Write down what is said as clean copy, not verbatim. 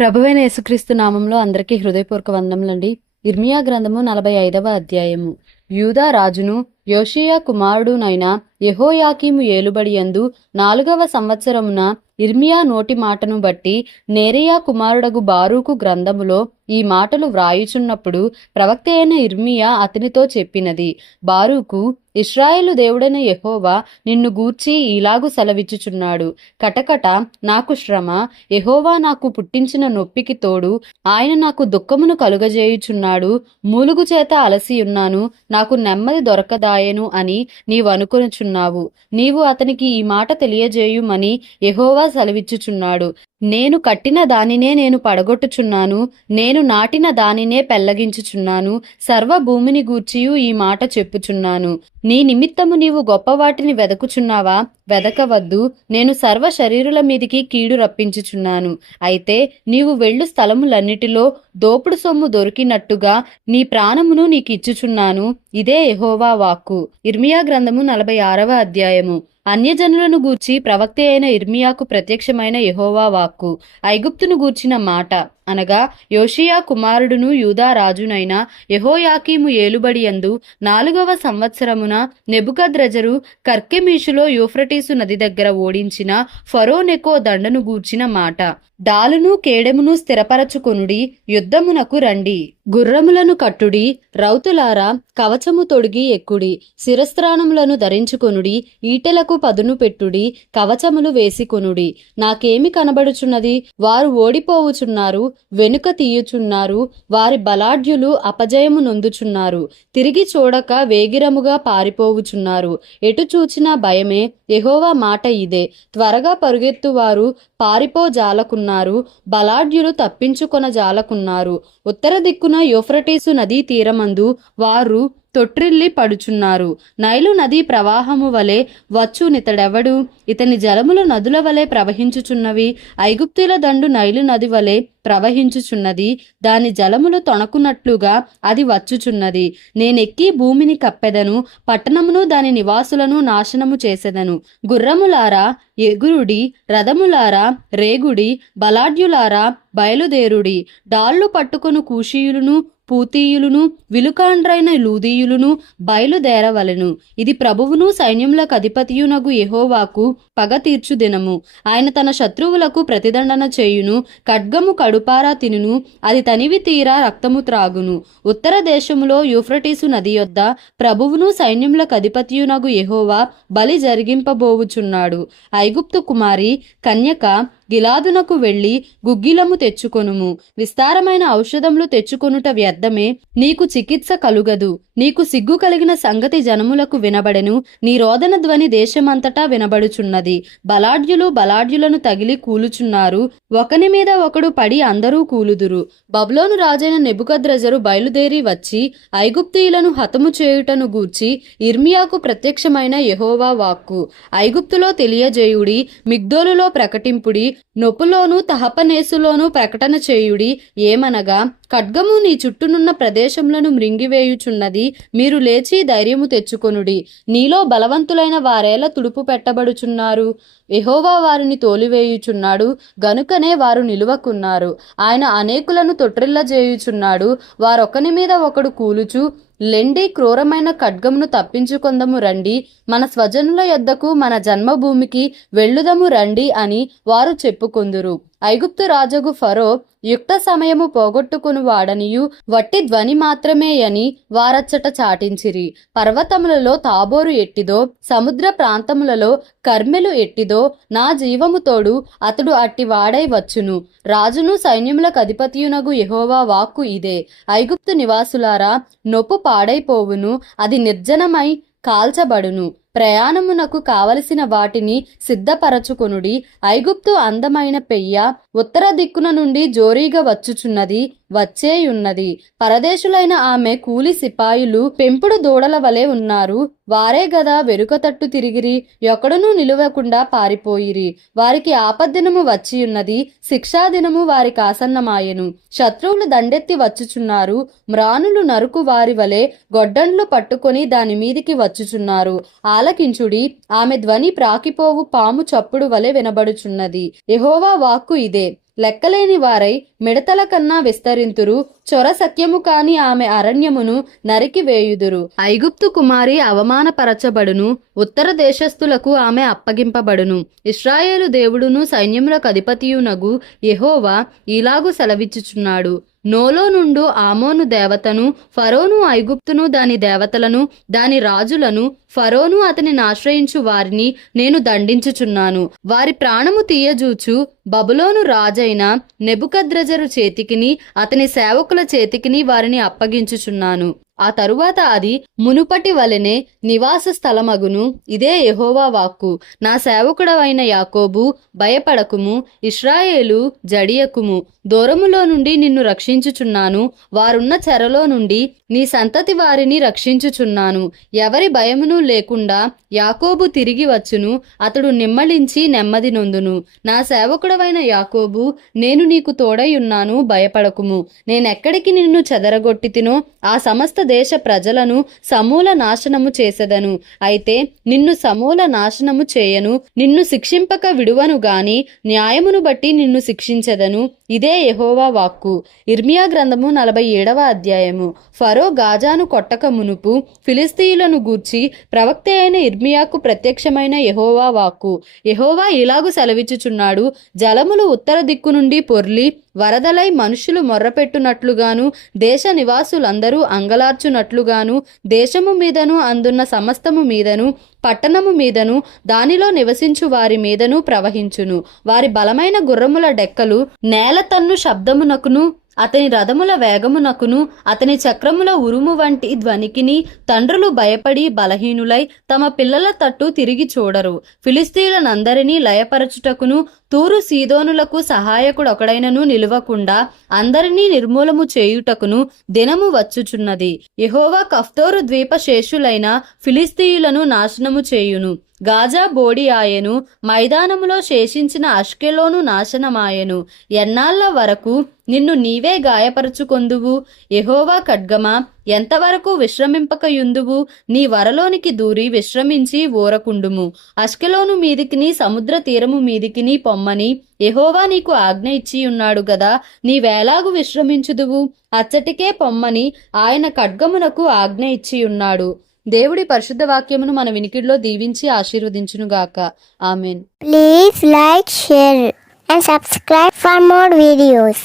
ప్రభువైన యేసుక్రీస్తు నామంలో అందరికీ హృదయపూర్వక వందములండి. ఇర్మియా గ్రంథము 45వ అధ్యాయము. యూదా రాజును యోషీయా కుమారుడునైన యెహోయాకీము ఏలుబడియందు 4వ సంవత్సరమున ఇర్మియా నోటి మాటను బట్టి నేరియా కుమారుడగు బారూకు గ్రంథములో ఈ మాటలు వ్రాయుచున్నప్పుడు ప్రవక్త అయిన ఇర్మియా అతనితో చెప్పినది, బారూకు, ఇశ్రాయేలు దేవుడైన యెహోవా నిన్ను గూర్చి ఇలాగు సెలవిచ్చుచున్నాడు. కటకట నాకు శ్రమ, యెహోవా నాకు పుట్టించిన నొప్పికి తోడు ఆయన నాకు దుఃఖమును కలుగజేయుచున్నాడు. మూలుగు చేత అలసియున్నాను, నాకు నెమ్మది దొరకదాయెను అని నీవు అనుకొనుచున్నావు. నీవు అతనికి ఈ మాట తెలియజేయుమని యెహోవా సెలవిచ్చుచున్నాడు. నేను కట్టిన దానినే నేను పడగొట్టుచున్నాను, నేను నాటిన దానినే పెళ్లగించుచున్నాను. సర్వ భూమిని గూర్చియు ఈ మాట చెప్పుచున్నాను. నీ నిమిత్తము నీవు గొప్ప వాటిని వెదకుచున్నావా? వెదకవద్దు. నేను సర్వ శరీరుల మీదికి కీడు రప్పించుచున్నాను. అయితే నీవు వెళ్ళు స్థలములన్నిటిలో దోపుడు సొమ్ము దొరికినట్టుగా నీ ప్రాణమును నీకిచ్చుచున్నాను. ఇదే యెహోవా వాక్కు. ఇర్మియా గ్రంథము 46వ అధ్యాయము. అన్యజనులను గూర్చి ప్రవక్త అయిన ఇర్మియాకు ప్రత్యక్షమైన యెహోవా వాక్కు. ఐగుప్తును గూర్చిన మాట అనగా, యోషీయా కుమారుడును యూదా రాజునైన యెహోయాకీము ఏలుబడియందు 4వ సంవత్సరమున నెబుకద్రెజరు కర్కెమీషులో యూఫ్రటీసు నది దగ్గర ఓడించిన ఫరో నెకో దండను గూర్చిన మాట. డాలును కేడెమును స్థిరపరచుకొనుడి, యుద్ధమునకు రండి. గుర్రములను కట్టుడి, రౌతులారా కవచము తొడిగి ఎక్కుడి. శిరస్త్రాణములను ధరించుకొనుడి, ఈటెలకు పదును పెట్టుడి, కవచములు వేసికొనుడి. నాకేమి కనబడుచున్నది? వారు ఓడిపోవుచున్నారు, వెనుక తీయుచున్నారు. వారి బలాఢ్యులు అపజయము నొందుచున్నారు. తిరిగి చూడక వేగిరముగా పారిపోవుచున్నారు. ఎటు చూచినా భయమే. యెహోవా మాట ఇదే. త్వరగా పరుగెత్తువారు పారిపోజాలకున్నారు, బలాఢ్యులు తప్పించుకొనజాలకున్నారు. ఉత్తర దిక్కున యూఫ్రటీసు నదీ తీరమందు వారు తొట్రిల్లి పడుచున్నారు. నైలు నదీ ప్రవాహము వలె వచ్చునితడెవడు? ఇతని జలములు నదుల వలె ప్రవహించుచున్నవి. ఐగుప్తుల దండు నైలు నది వలె ప్రవహించుచున్నది. దాని జలములు తొణకునట్లుగా అది వచ్చుచున్నది. నేనెక్కి భూమిని కప్పెదను, పట్టణమును దాని నివాసులను నాశనము చేసెదను. గుర్రములారా ఎగురుడి, రథములారా రేగుడి, బలాఢ్యులారా బయలుదేరుడి. డాళ్లు పట్టుకొను కూషీయులను పూతీయులను విలుకాండ్రైన లూదీయులను బయలుదేరవలెను. ఇది ప్రభువును సైన్యములకు అధిపతియునగు యెహోవాకు పగ తీర్చు దినము. ఆయన తన శత్రువులకు ప్రతిదండన చేయును. ఖడ్గము కడుపారా తినును, అది తనివి తీరా రక్తము త్రాగును. ఉత్తర దేశములో యూఫ్రటీసు నది యొద్ద ప్రభువును సైన్యములకు అధిపతియునగు యెహోవా బలి జరిగింపబోవుచున్నాడు. ఐగుప్తు కుమారి కన్యక, గిలాదునకు వెళ్లి గుగ్గిలము తెచ్చుకొనుము. విస్తారమైన ఔషధములు తెచ్చుకొనుట వ్యర్థమే, నీకు చికిత్స కలుగదు. నీకు సిగ్గు కలిగిన సంగతి జనములకు వినబడెను. నీ రోదన ధ్వని దేశమంతటా వినబడుచున్నది. బలాఢ్యులను తగిలి కూలుచున్నారు, ఒకని మీద ఒకడు పడి అందరూ కూలుదురు. బబులోను రాజైన నెబుకద్రెజరు బయలుదేరి వచ్చి ఐగుప్తీయులను హతము చేయుటను గూర్చి ఇర్మియాకు ప్రత్యక్షమైన యెహోవా వాక్కు. ఐగుప్తులో తెలియజేయుడి, మిగ్దోలులో ప్రకటింపుడి, నొపులోను తహపనేసులోను ప్రకటన చేయుడి. ఏమనగా, ఖడ్గము నీ చుట్టూనున్న ప్రదేశములను మృంగివేయుచున్నది. మీరు లేచి ధైర్యము తెచ్చుకొనుడి. నీలో బలవంతులైన వారేల తుడుపు పెట్టబడుచున్నారు. యెహోవా వారిని తోలివేయుచున్నాడు, గనుకనే వారు నిలువకున్నారు. ఆయన అనేకులను తొట్రిల్లజేయుచున్నాడు. వారొకని మీద ఒకడు కూలుచు, లెండి, క్రూరమైన ఖడ్గమును తప్పించుకొందము రండి, మన స్వజనుల యొద్దకు మన జన్మభూమికి వెళ్ళుదము రండి అని వారు చెప్పుకొందురు. ఐగుప్తు రాజగు ఫరో యుక్త సమయము పోగొట్టుకుని వాడనియు వట్టి ధ్వని మాత్రమే అని వారచ్చట చాటించిరి. పర్వతములలో తాబోరు ఎట్టిదో, సముద్ర ప్రాంతములలో కర్మెలు ఎట్టిదో, నా జీవము తోడు అతడు అట్టి వాడై వచ్చును. రాజును సైన్యములకు అధిపతియునగు యెహోవా వాక్కు ఇదే. ఐగుప్తు నివాసులారా, నొప్పు పాడైపోవును, అది నిర్జనమై కాల్చబడును. ప్రయాణమునకు కావలసిన వాటిని సిద్ధపరచుకొనుడి. ఐగుప్తు అందమైన పెయ్య ఉత్తర దిక్కున నుండి జోరీగా వచ్చుచున్నది, వచ్చేయున్నది. పరదేశులైన ఆమె కూలి సిపాయిలు పెంపుడు దూడల వలె ఉన్నారు. వారే గదా వెనుక తట్టు తిరిగిరి, ఎక్కడనూ నిలువకుండా పారిపోయిరి. వారికి ఆపద్దినము వచ్చియున్నది, శిక్షాదినము వారికి ఆసన్నమాయెను. శత్రువులు దండెత్తి వచ్చుచున్నారు, మ్రానులు నరుకు వారి వలె గొడ్డండ్లు పట్టుకొని దాని మీదికి వచ్చుచున్నారు. ఆలకించుడి, ఆమె ధ్వని ప్రాకిపోవు పాము చప్పుడు వలె వినబడుచున్నది. యెహోవా వాక్కు ఇదే. లెక్కలేని వారై మిడతల కన్నా విస్తరింతురు. చొర సఖ్యము కాని ఆమె అరణ్యమును నరికి వేయుదురు. ఐగుప్తు కుమారి అవమానపరచబడును, ఉత్తర దేశస్థులకు ఆమె అప్పగింపబడును. ఇశ్రాయేలు దేవుడును సైన్యములకు అధిపతియునగు యెహోవా ఇలాగు సెలవిచ్చుచున్నాడు. నోలో నుండు ఆమోను దేవతను, ఫరోను ఐగుప్తును దాని దేవతలను, దాని రాజులను, ఫరోను అతనిని ఆశ్రయించు వారిని నేను దండించుచున్నాను. వారి ప్రాణము తీయజూచు బబులోను రాజైన నెబుకద్రెజరు చేతికిని అతని సేవకుల చేతికిని వారిని అప్పగించుచున్నాను. ఆ తరువాత అది మునుపటి వలెనే నివాస స్థలమగును. ఇదే యెహోవా వాక్కు. నా సేవకుడవైన యాకోబు, భయపడకుము. ఇశ్రాయేలు, జడియకుము. దూరములో నుండి నిన్ను రక్షించుచున్నాను. వారున్న చెరలో నుండి నీ సంతతి వారిని రక్షించుచున్నాను. ఎవరి భయమును లేకుండా యాకోబు తిరిగి వచ్చును. అతడు నిమ్మళించి నెమ్మది నొందును. నా సేవకుడవైన యాకోబు, నేను నీకు తోడై ఉన్నాను, భయపడకుము. నేనెక్కడికి నిన్ను చెదరగొట్టితినో ఆ సమస్త దేశ ప్రజలను సమూల నాశనము చేసెదను. అయితే నిన్ను సమూల నాశనము చేయను. నిన్ను శిక్షింపక విడువను గాని న్యాయమును బట్టి నిన్ను శిక్షించెదను. ఇదే యెహోవా వాక్కు. ఇర్మియా గ్రంథము 47వ అధ్యాయము. ఫరో గాజాను కొట్టక మునుపు ఫిలిస్తీయులను గూర్చి ప్రవక్త అయిన ఇర్మియాకు ప్రత్యక్షమైన యెహోవా వాక్కు. యెహోవా ఇలాగు సెలవిచ్చుచున్నాడు. జలములు ఉత్తర దిక్కు నుండి పొర్లి వరదలై మనుషులు మొర్రపెట్టునట్లుగాను, దేశ నివాసులందరూ అంగలార్చునట్లుగాను, దేశము మీదను అందున్న సమస్తము మీదను, పట్టణము మీదను, దానిలో నివసించు వారి మీదను ప్రవహించును. వారి బలమైన గుర్రముల డెక్కలు నేల తన్ను శబ్దమునకును, అతని రథముల వేగమునకును, అతని చక్రముల ఉరుము వంటి ధ్వనికిని తండ్రులు భయపడి బలహీనులై తమ పిల్లల తట్టు తిరిగి చూడరు. ఫిలిస్తీయులనందరినీ లయపరచుటకును, తూరు సీదోనులకు సహాయకుడొకడైనను నిలువకుండా అందరినీ నిర్మూలము చేయుటకును దినము వచ్చుచున్నది. యెహోవా కఫ్తోరు ద్వీప శేషులైన ఫిలిస్తీయులను నాశనము చేయును. గాజా బోడి ఆయను, మైదానములో శేషించిన అష్కెలోను నాశనమాయెను. ఎన్నాళ్ల వరకు నిన్ను నీవే గాయపరచుకొందువు? యెహోవా ఖడ్గమా, ఎంతవరకు విశ్రమింపకయుందువు? నీ వరలోనికి దూరి విశ్రమించి ఊరకుండుము. అష్కెలోను మీదికిని సముద్ర తీరము మీదికిని పొమ్మని యెహోవా నీకు ఆజ్ఞ ఇచ్చియున్నాడు గదా. నీవేలాగు విశ్రమించుదువు? అచ్చటికే పొమ్మని ఆయన ఖడ్గమునకు ఆజ్ఞ ఇచ్చియున్నాడు. దేవుడి పరిశుద్ధ వాక్యమును మన వినికిడిలో దీవించి ఆశీర్వదించునుగాక. Amen. Please like, share and subscribe for more videos.